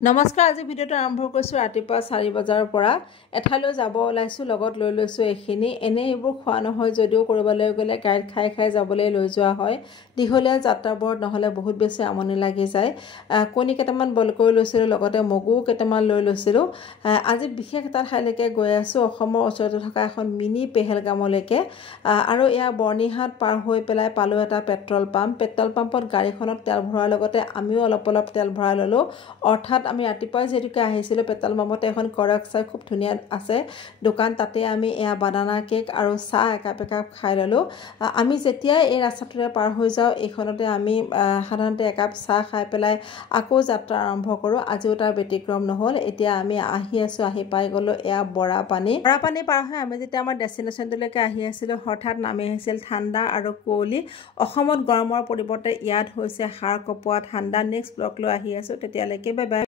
নমস্কাৰ আজি ভিডিঅ'টো আৰম্ভ কৰিছোঁ ৰাতিপুৱা 4 বজাৰ পৰা এঠাইলৈ যাব ওলাইছোঁ লগত লৈ লৈছোঁ এইখিনি এনে এইবোৰ খোৱা নহয় যদিও কৰবালৈ গ'লে গাড়ীত খাই যাবলৈ লৈ যোৱা হয় দীঘলীয়া যাত্ৰাবোৰত নহলে বহুত বেছি আমনি লাগি যায় কণী কেইটামান বইল কৰি লৈছিলোঁ লগতে মগু কেইটামান লৈ লৈছিলোঁ আজি বিশেষ এটা ঠাইলৈকে গৈ আছোঁ অসমৰ ওচৰতে থকা এখন মিনি পেহেলগামলৈকে আৰু এয়া বৰ্ণিহাট পাৰ হৈ পেলাই পালোঁ এটা পেট্ৰল পাম্পত গাড়ীখনত তেল ভৰোৱাৰ লগতে আমিও অলপ তেল ভৰাই ল'লোঁ অৰ্থাৎ আমি ৰাতিপুৱা যেতুকে আহিছিলোঁ পেট্ৰল পাম্পতে এখন কৰক চাই খুব ধুনীয়া আছে দোকান তাতে আমি এয়া বানানা কেক আৰু চাহ একাপ খাই ল'লোঁ আমি যেতিয়া এই ৰাস্তাটোৰে পাৰ হৈ যাওঁ এইখনতে আমি সাধাৰণতে একাপ চাহ খাই পেলাই আকৌ যাত্ৰা আৰম্ভ কৰোঁ আজিও তাৰ ব্যতিক্ৰম নহ'ল এতিয়া আমি আহি পাই গ'লোঁ এয়া বৰা পানী পাৰ হৈ আমি যেতিয়া আমাৰ ডেষ্টিনেশ্যনটোলৈকে আহি আছিলোঁ হঠাৎ নামি আহিছিল ঠাণ্ডা আৰু কুঁৱলী অসমত গৰমৰ পৰিৱৰ্তে ইয়াত হৈছে হাড় কঁপোৱা ঠাণ্ডা নেক্সট ব্লগ লৈ আহি আছোঁ তেতিয়ালৈকে বাই বাই